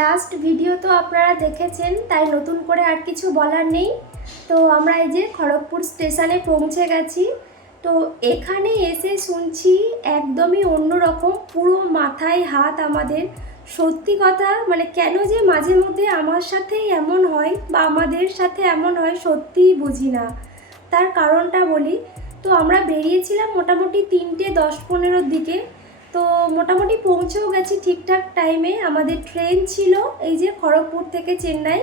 Last video তো আপনারা দেখেছেন, তাই নতুন করে আর কিছু বলার নেই। তো আমরা এই যে খড়গপুর স্টেশনে পৌঁছে গেছি। তো এখানে এসে শুনছি একদমই অন্যরকম, পুরো মাথায় হাত আমাদের। সত্যি কথা মানে কেন যে মাঝে মধ্যে আমার সাথেই এমন হয় বা আমাদের সাথে এমন হয় সত্যিই বুঝি না। তার কারণটা বলি, তো আমরা বেরিয়েছিলাম মোটামুটি তিনটে দশ পনেরোর দিকে। তো মোটামুটি পৌঁছেও গেছি ঠিকঠাক টাইমে আমাদের ট্রেন ছিল এই যে খড়গপুর থেকে চেন্নাই।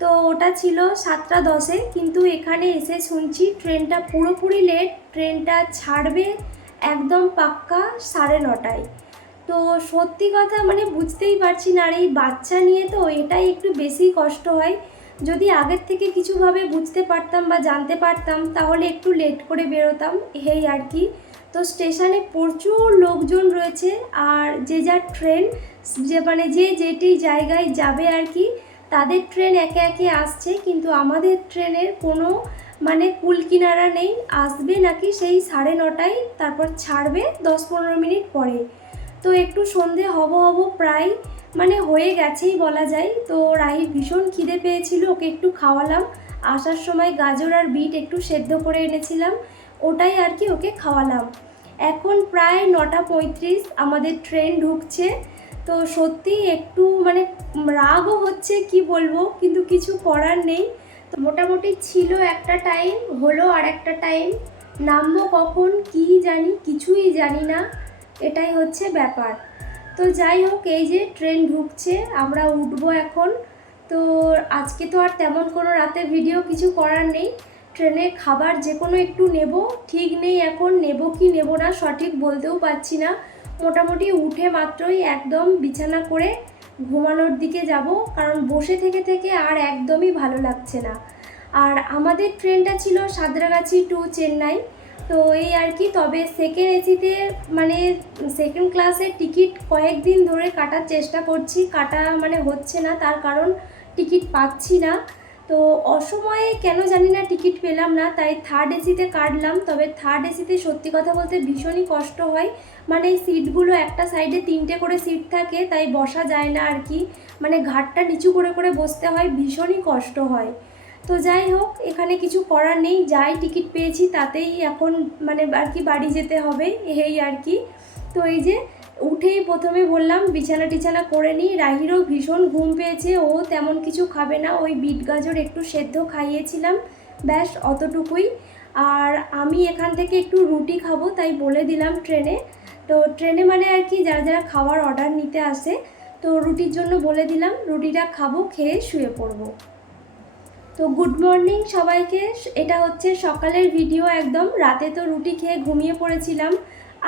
তো ওটা ছিল সাতটা দশে। কিন্তু এখানে এসে শুনছি ট্রেনটা পুরোপুরি লেট ট্রেনটা ছাড়বে একদম পাক্কা সাড়ে নটায়। তো সত্যি কথা মানে বুঝতেই পারছি না, আর এই বাচ্চা নিয়ে তো এটাই একটু বেশি কষ্ট হয়। যদি আগের থেকে কিছুভাবে বুঝতে পারতাম বা জানতে পারতাম, তাহলে একটু লেট করে বেরোতাম, এই আর কি। তো স্টেশনে প্রচুর লোকজন রয়েছে আর যে যার ট্রেন, যে মানে যে যেটি জায়গায় যাবে আর কি, তাদের ট্রেন একে একে আসছে, কিন্তু আমাদের ট্রেনের কোনো মানে কুল কিনারা নেই। আসবে নাকি সেই সাড়ে নটায়, তারপর ছাড়বে দশ পনেরো মিনিট পরে। তো একটু সন্ধে হব হব প্রায় মানে হয়ে গেছেই বলা যায়। তো রাহির ভীষণ খিদে পেয়েছিল, ওকে একটু খাওয়ালাম। আসার সময় গাজর আর বিট একটু সেদ্ধ করে এনেছিলাম। ওটাই আর কি ওকে খাওয়ালাম। এখন প্রায় নটা পঁয়ত্রিশ, আমাদের ট্রেন ঢুকছে। তো সত্যি একটু মানে রাগও হচ্ছে, কি বলব? কিন্তু কিছু করার নেই। তো মোটামুটি ছিল একটা টাইম হলো আর একটা টাইম নামবো কখন, কি জানি, কিছুই জানি না। এটাই হচ্ছে ব্যাপার। তো যাই হোক, এই যে ট্রেন ঢুকছে, আমরা উঠবো এখন। তো আজকে তো আর তেমন কোনো রাতে ভিডিও কিছু করার নেই। ট্রেনে খাবার যে কোনো একটু নেব। ঠিক নেই এখন, নেব কি নেব না সঠিক বলতেও পারছি না। মোটামুটি উঠে মাত্রই একদম বিছানা করে ঘুমানোর দিকে যাব, কারণ বসে থেকে থেকে আর একদমই ভালো লাগছে না। আর আমাদের ট্রেনটা ছিল সাঁতরাগাছি টু চেন্নাই। তো এই আর কি, তবে সেকেন্ড এসিতে মানে সেকেন্ড ক্লাসের টিকিট কয়েকদিন ধরে কাটার চেষ্টা করছি। কাটা মানে হচ্ছে না, তার কারণ টিকিট পাচ্ছি না। তো অসময়ে কেন জানি না টিকিট পেলাম না, তাই থার্ড এসিতে কাটলাম। তবে থার্ড এসিতে সত্যি কথা বলতে ভীষণই কষ্ট হয়। মানে সিটগুলো একটা সাইডে তিনটে করে সিট থাকে, তাই বসা যায় না আর কি। মানে ঘাটটা নিচু করে করে বসতে হয়, ভীষণই কষ্ট হয়। তো যাই হোক, এখানে কিছু করার নেই, যাই টিকিট পেয়েছি তাতেই এখন মানে আর কি বাড়ি যেতে হবে, এই আর কি। তো এই যে উঠেই প্রথমে বললাম, বিছানা টিছানা করে নিই রাহিরও ভীষণ ঘুম পেয়েছে। ও তেমন কিছু খাবে না। ওই বিট গাজর একটু সেদ্ধ খাইয়েছিলাম। ব্যাস, অতটুকুই। আর আমি এখান থেকে একটু রুটি খাব, তাই বলে দিলাম ট্রেনে। তো ট্রেনে মানে আর কি, যারা যারা খাওয়ার অর্ডার নিতে আসে, তো রুটির জন্য বলে দিলাম, রুটিটা খাব, খেয়ে শুয়ে পড়ব। তো গুড মর্নিং সবাইকে। এটা হচ্ছে সকালের ভিডিও একদম। রাতে তো রুটি খেয়ে ঘুমিয়ে পড়েছিলাম।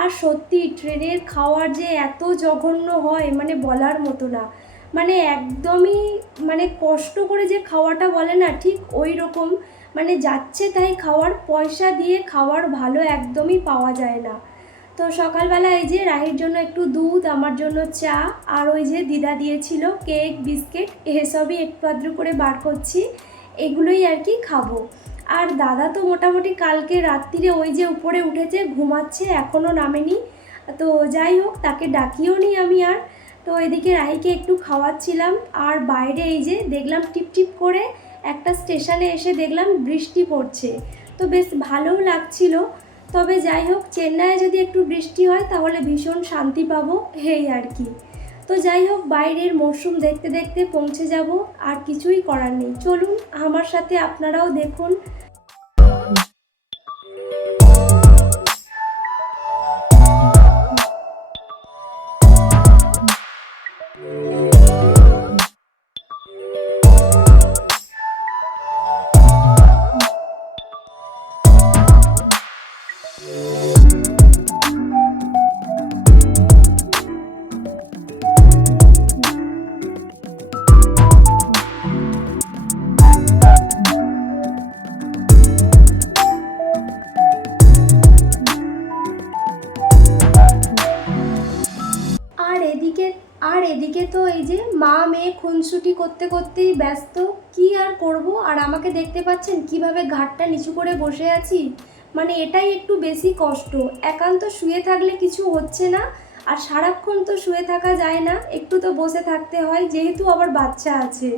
আর সত্যি ট্রেনের খাওয়ার যে এত জঘন্য হয় মানে বলার মতো না। মানে একদমই মানে কষ্ট করে যে খাওয়াটা বলে না, ঠিক ওই রকম। মানে যাচ্ছে তাই খাওয়ার, পয়সা দিয়ে খাওয়ার ভালো একদমই পাওয়া যায় না। তো সকালবেলা এই যে রাহির জন্য একটু দুধ, আমার জন্য চা, আর ওই যে দিদা দিয়েছিল কেক, বিস্কিট, এসবই একটু আধটু করে বার করছি। এগুলোই আর কি খাব। আর দাদা তো মোটামুটি কালকে রাত্রিরে ওই যে উপরে উঠেছে, ঘুমাচ্ছে এখনও নামেনি। তো যাই হোক, তাকে ডাকিও নি আমি আর। তো এদিকে রাহিকে একটু খাওয়াচ্ছিলাম, আর বাইরে এই যে দেখলাম টিপ টিপ করে একটা স্টেশনে এসে দেখলাম বৃষ্টি পড়ছে। তো বেশ ভালোও লাগছিল। তবে যাই হোক, চেন্নাইয়ে যদি একটু বৃষ্টি হয়, তাহলে ভীষণ শান্তি পাবো, এই আর কি। তো যাই হোক, বাইরের মরশুম দেখতে দেখতে পৌঁছে যাব, আর কিছুই করার নেই। চলুন, আমার সাথে আপনারাও দেখুন আর এদিকে তো এই যে মা, মেয়ে খুনসুটি করতে করতেই ব্যস্ত। কি আর করব? আর আমাকে দেখতে পাচ্ছেন কীভাবে ঘাটটা নিচু করে বসে আছি? মানে এটাই একটু বেশি কষ্ট। একান্ত শুয়ে থাকলে কিছু হচ্ছে না, আর সারাক্ষণ তো শুয়ে থাকা যায় না। একটু তো বসে থাকতে হয়, যেহেতু আবার বাচ্চা আছে।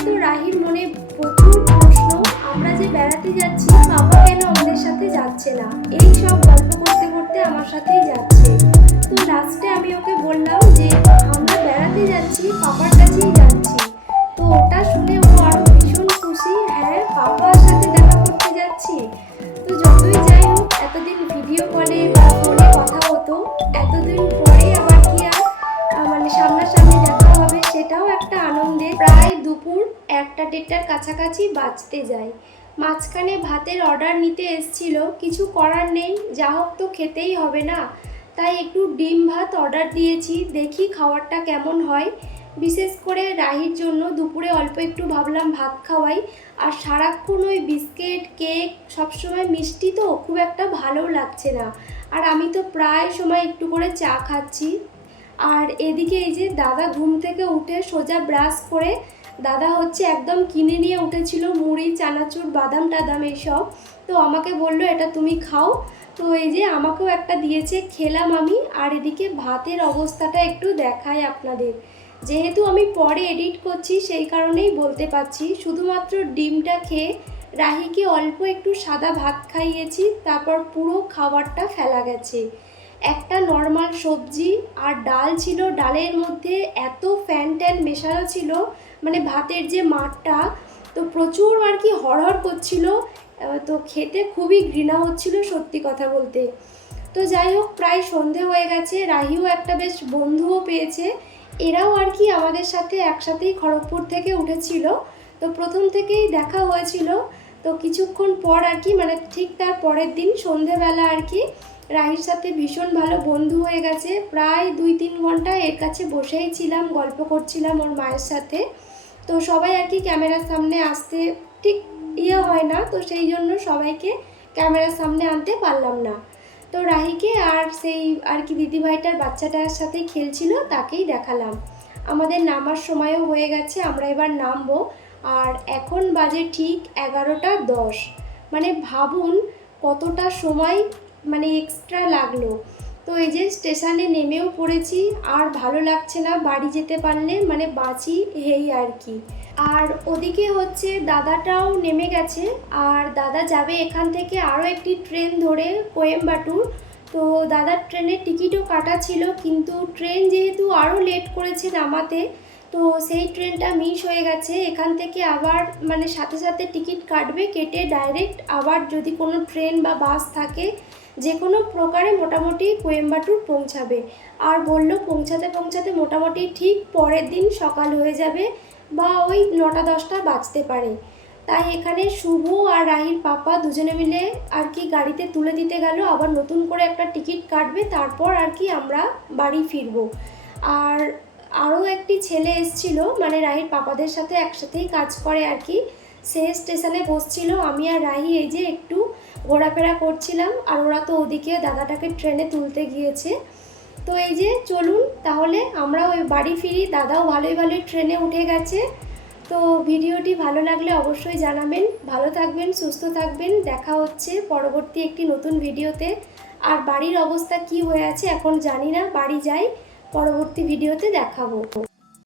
কিন্তু রাহির মনে প্রচুর প্রশ্ন, আমরা যে বেড়াতে যাচ্ছি, বাবা কেন আমাদের সাথে যাচ্ছে না? এই সব গল্প করতে করতে আমার সাথেই যাচ্ছে। তো লাস্টে আমি ওকে বললাম যে, আমরা বেড়াতে যাচ্ছি পাপার কাছেই যাচ্ছি। তো ওটা শুনে ও আরও কাছাকাছি বাঁচতে যায় মাঝখানে ভাতের অর্ডার নিতে এসছিল, কিছু করার নেই, যা হোক তো খেতেই হবে না। তাই একটু ডিম ভাত অর্ডার দিয়েছি, দেখি খাওয়ারটা কেমন হয়। বিশেষ করে রাহির জন্য দুপুরে অল্প একটু ভাবলাম ভাত খাওয়াই। আর সারাক্ষণ ওই বিস্কিট, কেক, সবসময় মিষ্টি তো খুব একটা ভালো লাগছে না। আর আমি তো প্রায় সময় একটু করে চা খাচ্ছি। আর এদিকে এই যে দাদা ঘুম থেকে উঠে সোজা ব্রাশ করে দাদা হচ্ছে একদম কিনে নিয়ে উঠেছিল মুড়ি, চানাচুর, বাদাম টাদাম এইসব। তো আমাকে বলল, এটা তুমি খাও। তো এই যে আমাকেও একটা দিয়েছে, খেলাম আমি। আর এদিকে ভাতের অবস্থাটা একটু দেখাই আপনাদের। যেহেতু আমি পরে এডিট করছি, সেই কারণেই বলতে পারছি। শুধুমাত্র ডিমটা খেয়ে রাহিকে অল্প একটু সাদা ভাত খাইয়েছি, তারপর পুরো খাবারটা ফেলা গেছে। একটা নর্মাল সবজি আর ডাল ছিল, ডালের মধ্যে এত ফ্যান ট্যান মেশানো ছিল মানে ভাতের যে মাঠটা, তো প্রচুর আর কি হড়হড় করছিল। তো খেতে খুবই ঘৃণা হচ্ছিল সত্যি কথা বলতে। তো যাই হোক, প্রায় সন্ধে হয়ে গেছে, রাহিও একটা বেশ বন্ধুও পেয়েছে। এরাও আর কি আমাদের সাথে একসাথেই খড়গপুর থেকে উঠেছিল। তো প্রথম থেকেই দেখা হয়েছিল। তো কিছুক্ষণ পর আর কি মানে ঠিক তার পরের দিন সন্ধেবেলা আর কি, রাহির সাথে ভীষণ ভালো বন্ধু হয়ে গেছে। প্রায় দুই তিন ঘণ্টা এর কাছে বসেই ছিলাম, গল্প করছিলাম ওর মায়ের সাথে। তো সবাই আর কি ক্যামেরার সামনে আসতে ঠিক ইয়ে হয় না, তো সেই জন্য সবাইকে ক্যামেরার সামনে আনতে পারলাম না। তো রাহিকে আর সেই আর কি দিদিভাইটার বাচ্চাটার সাথে খেলছিল, তাকেই দেখালাম। আমাদের নামার সময়ও হয়ে গেছে, আমরা এবার নামবো। আর এখন বাজে ঠিক এগারোটা দশ। মানে ভাবুন কতটা সময় মানে এক্সট্রা লাগল। তো এই যে স্টেশনে নেমেও পড়েছি, আর ভালো লাগছে না বাড়ি যেতে পারলে মানে বাঁচি হেই আর কি। আর ওদিকে হচ্ছে দাদাটাও নেমে গেছে, আর দাদা যাবে এখান থেকে আরও একটি ট্রেন ধরে কোয়েম্বাটুর। তো দাদার ট্রেনের টিকিটও কাটা ছিল, কিন্তু ট্রেন যেহেতু আরও লেট করেছে নামাতে তো সেই ট্রেনটা মিস হয়ে গেছে। এখান থেকে আবার মানে সাথে সাথে টিকিট কাটবে, কেটে ডাইরেক্ট আবার যদি কোনো ট্রেন বা বাস থাকে যে কোনো প্রকারে মোটামুটি কোয়েম্বাটুর পৌঁছাবে। আর বলল পৌঁছাতে পৌঁছাতে মোটামুটি ঠিক পরের দিন সকাল হয়ে যাবে বা ওই নটা দশটা বাজতে পারে। তাই এখানে শুভ আর রাহির পাপা দুজনে মিলে আর কি গাড়িতে তুলে দিতে গেল, আবার নতুন করে একটা টিকিট কাটবে, তারপর আর কি আমরা বাড়ি ফিরবো। আর আরও একটি ছেলে এসছিল মানে রাহির পাপাদের সাথে একসাথেই কাজ করে আর কি। সে স্টেশনে বসছিল, আমি আর রাহি এই যে একটু ঘোরাফেরা করছিলাম আর ওরা তো ওদিকে দাদাটাকে ট্রেনে তুলতে গিয়েছে। তো এই যে চলুন, তাহলে আমরা ওই বাড়ি ফিরি, দাদাও ভালোই ভালোই ট্রেনে উঠে গেছে। তো ভিডিওটি ভালো লাগলে অবশ্যই জানাবেন। ভালো থাকবেন, সুস্থ থাকবেন, দেখা হচ্ছে পরবর্তী একটি নতুন ভিডিওতে। আর বাড়ির অবস্থা কি হয়ে আছে এখন জানি না, বাড়ি যাই। পরবর্তী ভিডিওতে দেখাবো।